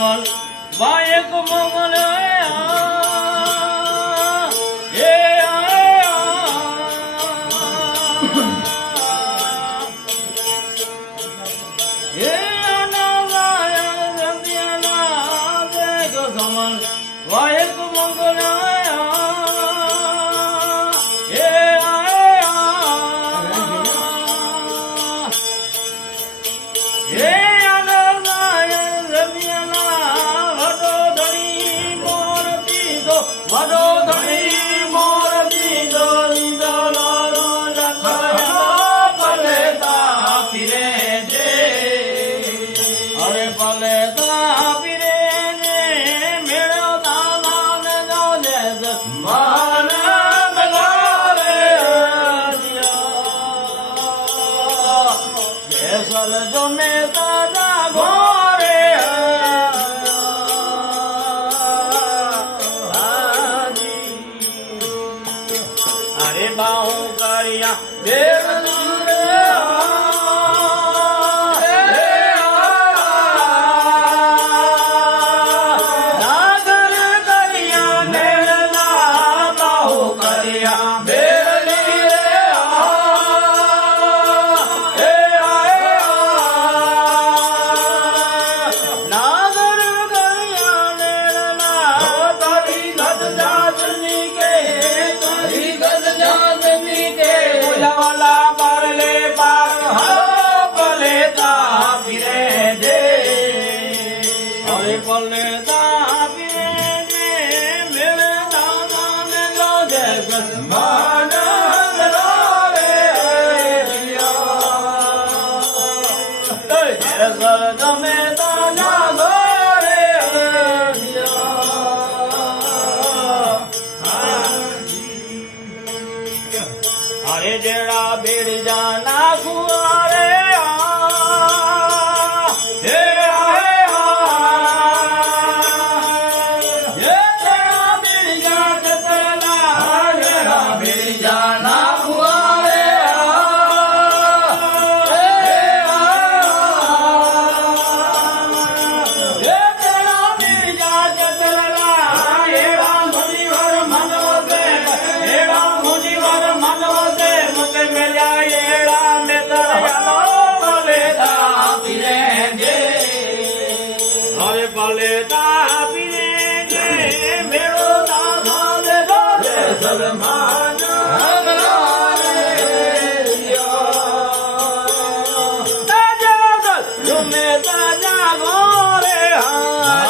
Kamal why Kamal Yeah. বড় Yeah. મારે જેડા bed જા નાખું હવે ભલે દાબીને જે મેળો દાદા દેવો સલમાન જુમે તાજા ગોરે હા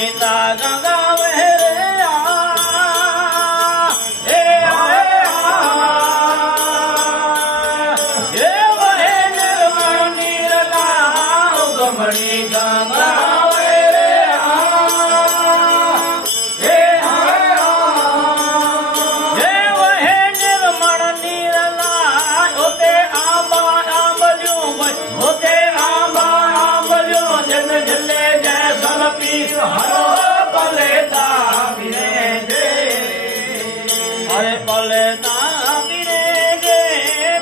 Jesus. હરે ભલે નામી રે જે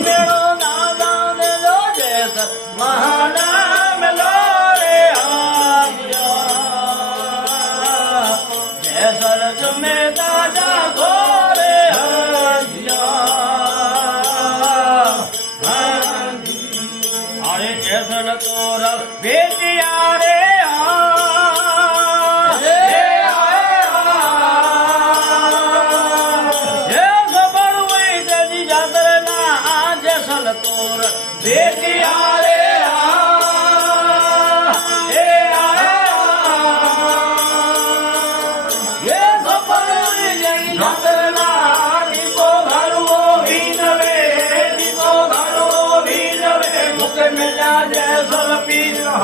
મેળો ના દાન લો જે મહાનામ લો રે હામ્યો જય સર જમે દાદા ગો Krishna